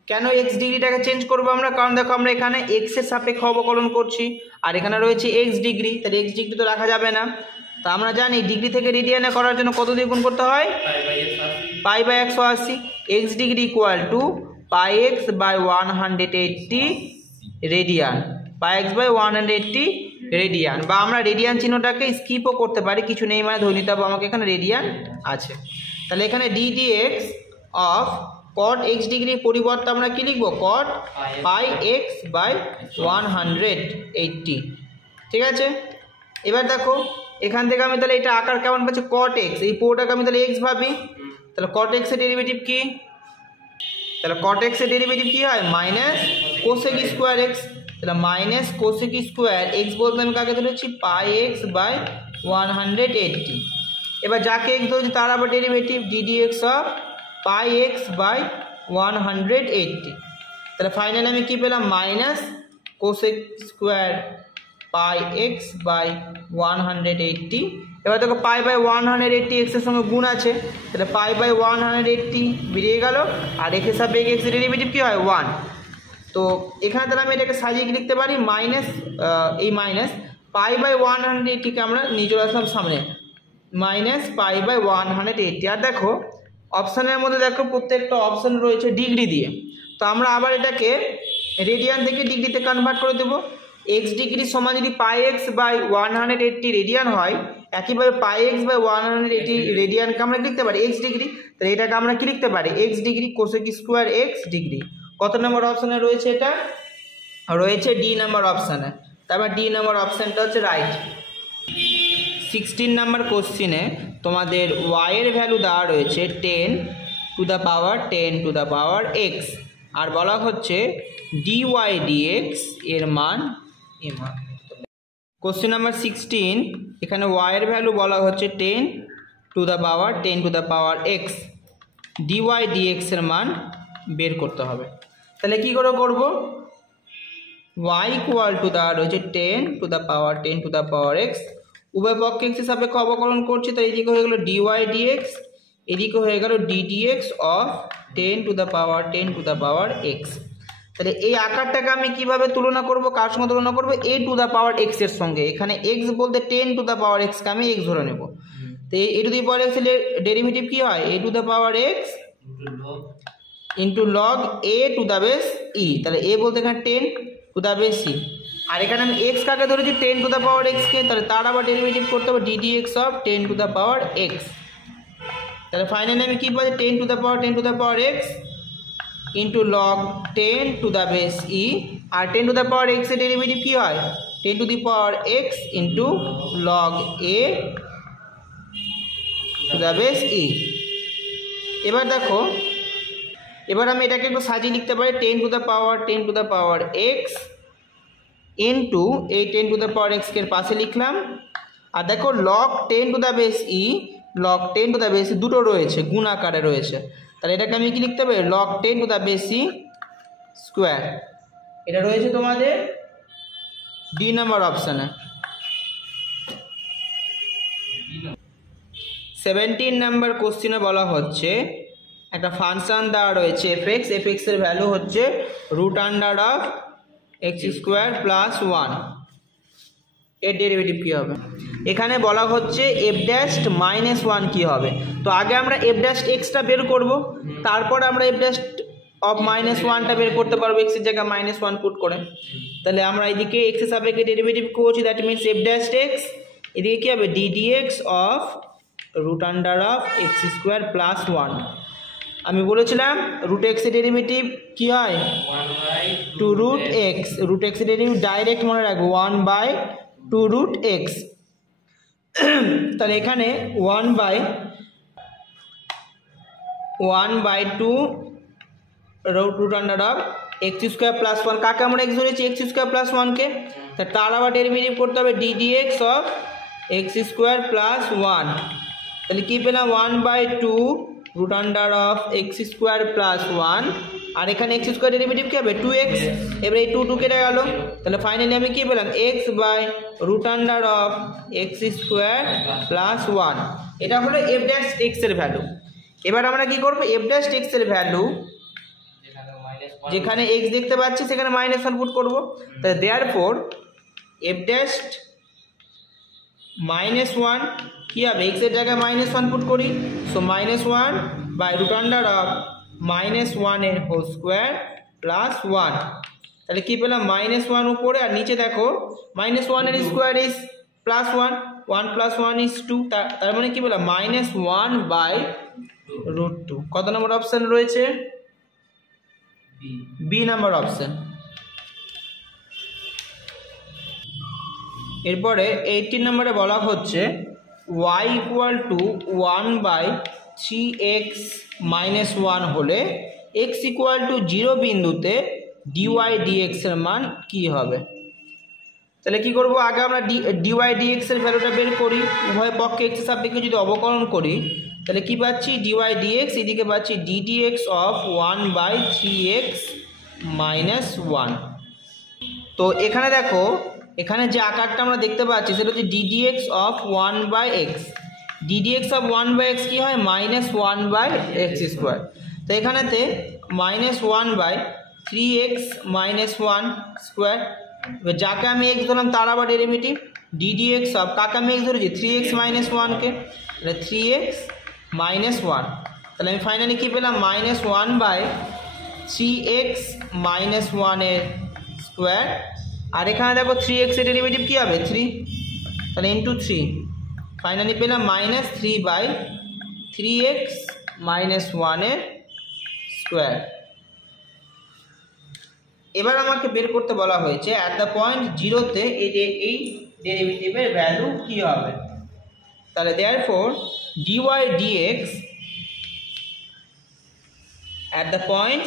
কেন x ডিগ্রিটাকে চেঞ্জ করবো আমরা, কারণ দেখো আমরা এখানে x এর সাপেক্ষে অবকলন করছি, আর এখানে রয়েছে x ডিগ্রি, তাহলে x ডিগ্রি তো রাখা যাবে না। তা আমরা জানি ডিগ্রি থেকে রেডিয়ানে করার জন্য কত দিয়ে গুণ করতে হয়, pi by 180। x degree equal to pi x by 180 radian, pi x by 180 radian. বা আমরা রেডিয়ান চিহ্নটাকে স্কিপও করতে পারি, কিছু নেই, মানে ধরে নিতে হবে আমাকে এখানে রেডিয়ান আছে। তাহলে এখানে ddx অফ cot x ডিগ্রির পরিবর্তে আমরা কি লিখবো, cot পাই এক্স বাই 180। ঠিক আছে, এবার দেখো এখান থেকে আমি তাহলে এটা আকার কেমন পাচ্ছি, cot x, এই পুরোটাকে আমি তাহলে x ভাবি, তাহলে cot x এর ডেরিভেটিভ কি, তাহলে cot x এর ডেরিভেটিভ কি হয় মাইনাস কোসেক স্কোয়ার এক্স, তাহলে মাইনাস কোসেক স্কোয়ার এক্স বলতে আমি কাকে ধরেছি পাই এক্স বাই 180। এবার যাকে এক্স ধরেছি তার আবার derivative ddx of pi x by 180। তাহলে ফাইনালি আমি কি পেলাম minus cosec square pi x by 180। এবার দেখো পাই বাই 180 এক্সের সঙ্গে গুণ আছে, তাহলে পাই বাই 180 বেরিয়ে গেল, আর এক্সের সাপেক্ষে এক্সের ডেরিভেটিভ কী হয় 1। তো এখানে তাহলে আমি এটাকে সাজিয়ে লিখতে পারি মাইনাস এই মাইনাস পাই বাই 180কে আমরা নিয়ে চলে আসলাম সামনে মাইনাস পাই বাই 180। আর দেখো অপশানের মধ্যে দেখো প্রত্যেকটা অপশান রয়েছে ডিগ্রি দিয়ে, তো আমরা আবার এটাকে রেডিয়ান থেকে ডিগ্রিতে কনভার্ট করে দেবো। এক্স ডিগ্রি সমান যদি পাই এক্স বাই 180 রেডিয়ান হয়, একইভাবে পাই এক্স বাই 180 রেডিয়ানকে আমরা লিখতে পারি এক্স ডিগ্রি, তাহলে এটাকে আমরা কি লিখতে পারি x degree cosec square x degree. কত নম্বর অপশানে রয়েছে এটা রয়েছে ডি নাম্বার অপশানে, তারপর ডি নাম্বার অপশানটা হচ্ছে রাইট। 16 নাম্বার কোশ্চিনে তোমাদের y এর ভ্যালু দেওয়া রয়েছে 10 to the power 10 to the power x, আর বলা হচ্ছে dy dx এর মান কোশ্চেন নাম্বার 16 এখানে y এর ভ্যালু বলা হচ্ছে 10 to the power 10 to the power x, dy dx এর মান বের করতে হবে। তাহলে কি করে করব, y ইকুয়াল টু দেওয়া রয়েছে 10 to the power 10 to the power x, উভয় পক্ষে x এর সাপেক্ষে অবকলন করছি, তাই এদিকে হয়ে গেল dy dx, এদিকে হয়ে গেল ddx of 10 to the power 10 to the power x। তাহলে এই আকারটাকে আমি কিভাবে তুলনা করব, কার সঙ্গে তুলনা করব a to the power x এর সঙ্গে। এখানে x বলতে 10 টু দ্য পাওয়ার x কে আমি x ধরে নেব, তো a to the power x এর ডেরিভেটিভ কি হয় a to the power x into log a to the base e, তাহলে a বলতে এখানে 10 টু দ্য বেস e, আর এখানে আমি x কাকে ধরেছি 10 টু দ্য পাওয়ার x কে, তাহলে তার আবার ডেরিভেটিভ করতে হবে ddx of 10 to the power x। তাহলে ফাইনালি আমি কি পাচ্ছি 10 to the power 10 to the power x into log 10 to the base e, আর 10 টু দ্য পাওয়ার x এর ডেরিভেটিভ কি হয় 10 to the power x into log a to the base e। এবার দেখো এবার আমি এটাকে একটু সাজিয়ে লিখতে পারি 10 to the power 10 to the power x into এই 10 টু দ্য পাওয়ার x এর পাশে লিখলাম, আর দেখো log 10 to the base e log 10 to the base e দুটো রয়েছে গুণ আকারে রয়েছে, তাহলে এটাকে আমি কি লিখতে পারি log 10 to the base e square. এটা রয়েছে তোমাদের ডি নাম্বার অপশানে। 17 নাম্বার কোশ্চেনে বলা হচ্ছে একটা ফাংশন দেওয়া রয়েছে fx এর ভ্যালু হচ্ছে root under of x square plus 1, এর ডেরিভেটিভ কী হবে। এখানে বলা হচ্ছে f ড্যাশ মাইনাস 1 কী হবে, তো আগে আমরা f ড্যাশ এক্সটা বের করব, তারপর আমরা f ড্যাশ অফ মাইনাস 1টা বের করতে পারবো x এর জায়গায় মাইনাস 1 পুট করে। তাহলে আমরা এদিকে x এর সাপেক্ষে ডেরিভেটিভ করছি, that means f dash x, এদিকে কী হবে ddx of root under of x square plus 1। আমি বলেছিলাম রুট এক্স এর ডেরিভেটিভ কী হয় 2 রুট এক্স, রুট এক্স এর ডেরিভেটিভ ডাইরেক্ট মনে রাখবো 1 বাই 2 রুট এক্স। তাহলে এখানে 1 by 2 root under of x square plus 1, কাকে আমরা এক্স ধরেছি এক্স স্কোয়ার প্লাস 1কে, তার আবার ডেরিভেটিভ করতে হবে ddx of x square plus 1। তাহলে কী পেলাম 1 by 2 root under of x square plus 1, আর এখানে এক্স স্কোয়ার ডেরিভেটিভ কী হবে 2x, এবার এই 2 কেটে গেল, তাহলে ফাইনালি আমি কী পেলাম x by root under of x square plus 1। এটা হলো এফ ড্যাশ এক্স এর ভ্যালু। এবার আমরা কি করব এফ ড্যাশ এক্স এর ভ্যালু যেখানে এক্স দেখতে পাচ্ছি সেখানে মাইনাস 1 পুট করবো, তাহলে দেয়ারফর এফ ড্যাশ মাইনাস 1 কী হবে এক্স এর জায়গায় মাইনাস 1 পুট করি, so minus 1 by root under of minus 1 এর হোল স্কোয়ার প্লাস 1। তাহলে কী পেলাম মাইনাস 1 উপরে, আর নিচে দেখো মাইনাস 1 এর square is plus 1, 1 plus 1 is 2, তার মানে কী পেলাম মাইনাস 1 বাই রুট 2। কত নম্বর অপশান রয়েছে বি নাম্বার অপশান। এরপরে 18 নম্বরে বলা হচ্ছে y equal to 1 by 3x minus 1 হলে এক্স ইকুয়াল টু 0 বিন্দুতে ডিওয়াই ডিএক্স এর মান কি হবে। তাহলে কি করব, আগে আমরা ডিওয়াই ডিএক্স এর ভ্যালুটা বের করি। উভয় পক্ষে এক্স এর সাপেক্ষে যদি অবকলন করি তাহলে কি পাচ্ছি, ডিওয়াই ডিএক্স, এদিকে পাচ্ছি ডিডিএক্স অফ 1/3x মাইনাস 1। তো এখানে দেখো, এখানে যে আকারটা আমরা দেখতে পাচ্ছি সেটা হচ্ছে ddx of 1/x। Ddx of 1/x কি হয়, -1/x²। তো এখানেতে -1/3x মাইনাস 1 স্কোয়ার, যাকে আমি x ধরলাম তার আবার ডেরিভেটিভ। ডিডিএক্স অফ, কাকে আমি x ধরেছি, 3x মাইনাস 1কে, তাহলে 3x মাইনাস 1। তাহলে আমি ফাইনালি কী পেলাম, -1/3x মাইনাস 1 এর স্কোয়ার। আর এখানে দেখো 3x এর ডেরিভেটিভ কী হবে, 3, তাহলে ইন্টু 3, ফাইনালি পেলাম -3/3x মাইনাস 1 এর স্কোয়ার। এবার আমাকে বের করতে বলা হয়েছে অ্যাট দ্য পয়েন্ট 0-তে এই ডেরিভেটিভের ভ্যালু কী হবে। তাহলে therefore dy dx at the point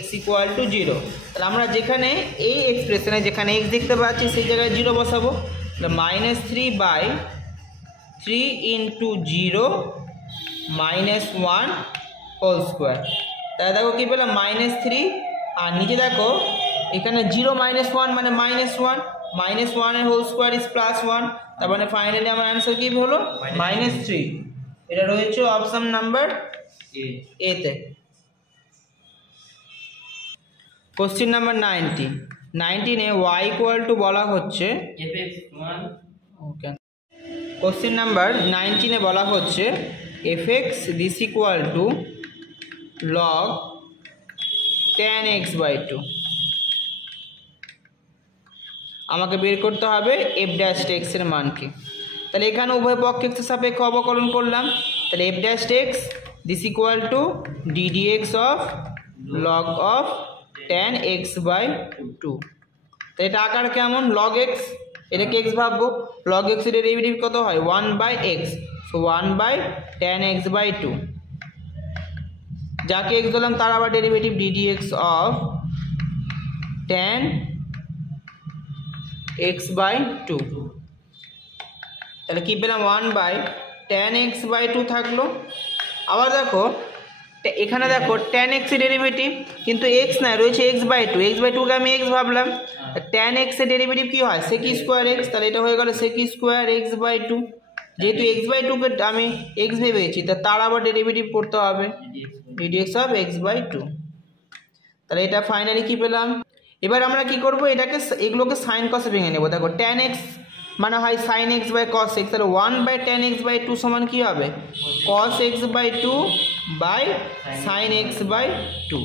x equal to 0। তাহলে আমরা যেখানে এই এক্সপ্রেশনে যেখানে x দেখতে পাচ্ছি সেই জায়গায় 0 বসাবো। তাহলে -3/3 ইন্টু 0 মাইনাস 1 হোল স্কোয়ার। তাহলে দেখো কী পেলাম, -3, আর নিচে দেখো এখানে 0 মাইনাস 1 মানে -1, -1 এর হোল স্কোয়ার ইজ +1। তার মানে ফাইনালি আমার অ্যান্সার কী হলো, -3। এটা রয়েছে অপশন নাম্বার এতে। Question number 19 y equal two বলা হচ্ছে fx1। ওকে, কোশ্চেন নাম্বার 19 বলা হচ্ছে fx this equal two log tan x/2। আমাকে বের করতে হবে f ড্যাশ এক্স এর মান কি। তাহলে এখানে উভয় পক্ষে এক্স এর সাপেক্ষে অবকলন করলাম। তাহলে f dash x this equal two ddx of log of tan x/2। তো এটা আকার কেমন, log x, এটাকে x ভাববো, log x এর ডেরিভেটিভ কত হয়, 1/x, সো 1/tan x/2। যাকে x দিলাম তার আবার derivative ddx of tan x/2। তাহলে কি পেলাম, 1/tan x/2 থাকলো। আবার দেখো এখানে দেখো tan x এর ডেরিভেটিভ কিন্তু x না, রয়েছে x/2, x/2কে আমি x ভাবলাম। tan x এর ডেরিভেটিভ কি হয়, sec স্কোয়ার x, তাহলে এটা হয়ে গেল sec স্কোয়ার x/2। যেহেতু x/2কে আমি x ভেবেছি তার আবার ডেরিভেটিভ করতে হবে ddx অফ x/2। তাহলে এটা ফাইনালি কি পেলাম। এবার আমরা কি করব, এগুলোকে সাইন কসে ভেঙে নেব। দেখো tan x মানে হয় sin x by cos x, তাহলে 1/tan x/2 সমান কি হবে, cos x/2 by sin x/2।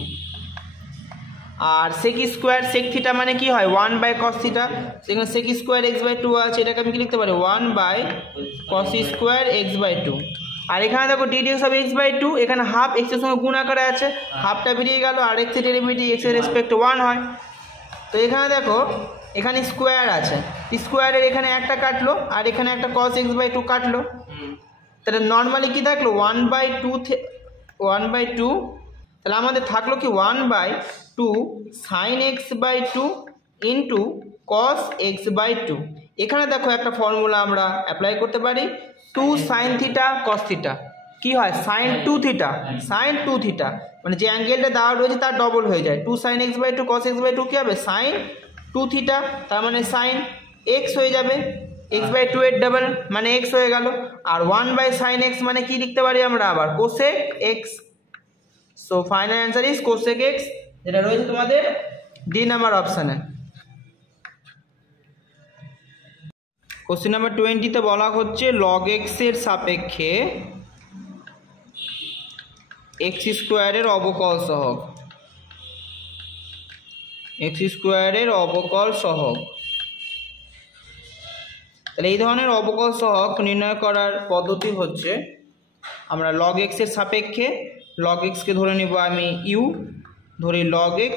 আর sec স্কোয়ার sec থিটা মানে কি হয়, 1/cos থিটা, সেখানে sec স্কোয়ার x/2 আছে, এটাকে আমি কি লিখতে পারি, 1/cos স্কোয়ার x/2। আর এখানে দেখো ddx অফ x/2, এখানে হাফ x এর সঙ্গে গুণ আকারে আছে, হাফটা বেরিয়ে গেল, আর x এর ডেরিভেটিভ x এর রেসপেক্ট 1 হয়। তো এখানে দেখো এখানে স্কোয়ার আছে, স্কোয়ারের এখানে একটা কাটলো আর এখানে একটা cos x/2 কাটলো। তাহলে নর্মালি কি থাকলো, 1/2, তাহলে আমাদের থাকলো কি 1/2 sin x/2 into cos x/2। এখানে দেখো একটা ফর্মুলা আমরা অ্যাপ্লাই করতে পারি, 2 sin থিটা cos থিটা কি হয়, sin 2 থিটা, sin 2 থিটা মানে যে অ্যাঙ্গেলটা দেওয়া রয়েছে তার ডবল হয়ে যায়। 2 sin x/2 cos x/2 কি হবে, sin 2 থিটা, তার মানে sin x হয়ে যাবে, x/2 এর ডাবল মানে x হয়ে গেল। আর 1/sin x মানে কি লিখতে পারি আমরা, আবার cosec x। So final answer is cosec x, যেটা রয়েছে তোমাদের ডি নাম্বার অপশানে। কোশ্চেন নাম্বার 20-তে বলা হচ্ছে log x এর সাপেক্ষে x স্কোয়ারের অবকল সহগ, x স্কোয়ারের অবকল সহগ। তাহলে এই ধরনের অবকল সহগ নির্ণয় করার পদ্ধতি হচ্ছে, আমরা log x এর সাপেক্ষে log x কে ধরে নিব আমি u, ধরি log x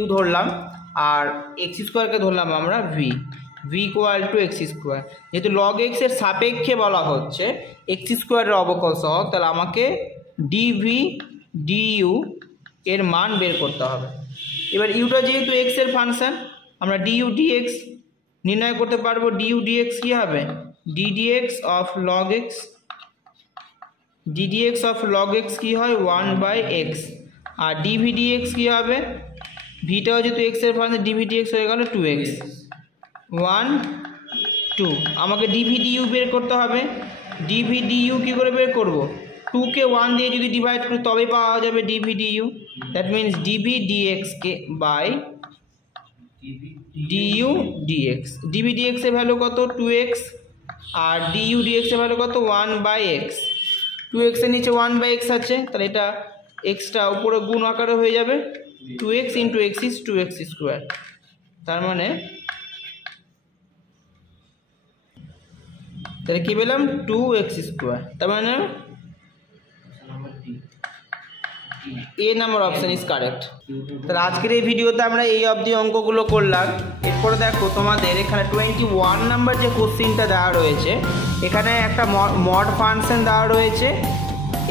u ধরলাম, আর x স্কোয়ারকে ধরলাম আমরা v equal to x square. যেহেতু log x এর সাপেক্ষে বলা হচ্ছে x স্কোয়ারের অবকল সহগ, তাহলে আমাকে dv ডিইউ এর মান বের করতে হবে। এবার ইউটা যেহেতু এক্স এর ফাংশন, আমরা ডিইউ ডিএক্স নির্ণয় করতে পারবো। ডিইউ ডিএক্স কী হবে? DDX of log X, DDX of log X কী হয়? 1/x। আর ডিভি ডিএক্স কী হবে? ভিটাও যেহেতু এক্স এর ফাংশন, ডিভি ডিএক্স হয়ে গেল 2x। 1 2 আমাকে ডিভি ডিইউ বের করতে হবে। ডিভি ডিইউ কী করে বের করব? 2কে 1 দিয়ে যদি ডিভাইড করি তবেই পাওয়া যাবে DV DU. That means DV ডিএক্সকে by DU DX. DV DX এর ভ্যালু কত? 2x। আর ডিইউ ডিএক্স এর ভ্যালু কত? 1/x। 2x এর নিচে 1/x আছে, তাহলে এটা এক্সটা উপরে গুণ আকারে হয়ে যাবে। 2x into x is 2x square. তার মানে তাহলে কী পেলাম? 2x square. তার মানে এ নাম্বার অপশান ইজ কারেক্ট। তাহলে আজকের এই ভিডিওতে আমরা এই অবধি অঙ্কগুলো করলাম। এরপরে দেখো তোমাদের এখানে 21 নাম্বার যে কোশ্চিনটা দেওয়া রয়েছে, এখানে একটা মড ফাংশন দেওয়া রয়েছে।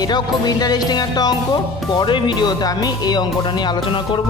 এটাও খুব ইন্টারেস্টিং একটা অঙ্ক। পরের ভিডিওতে আমি এই অঙ্কটা নিয়ে আলোচনা করব।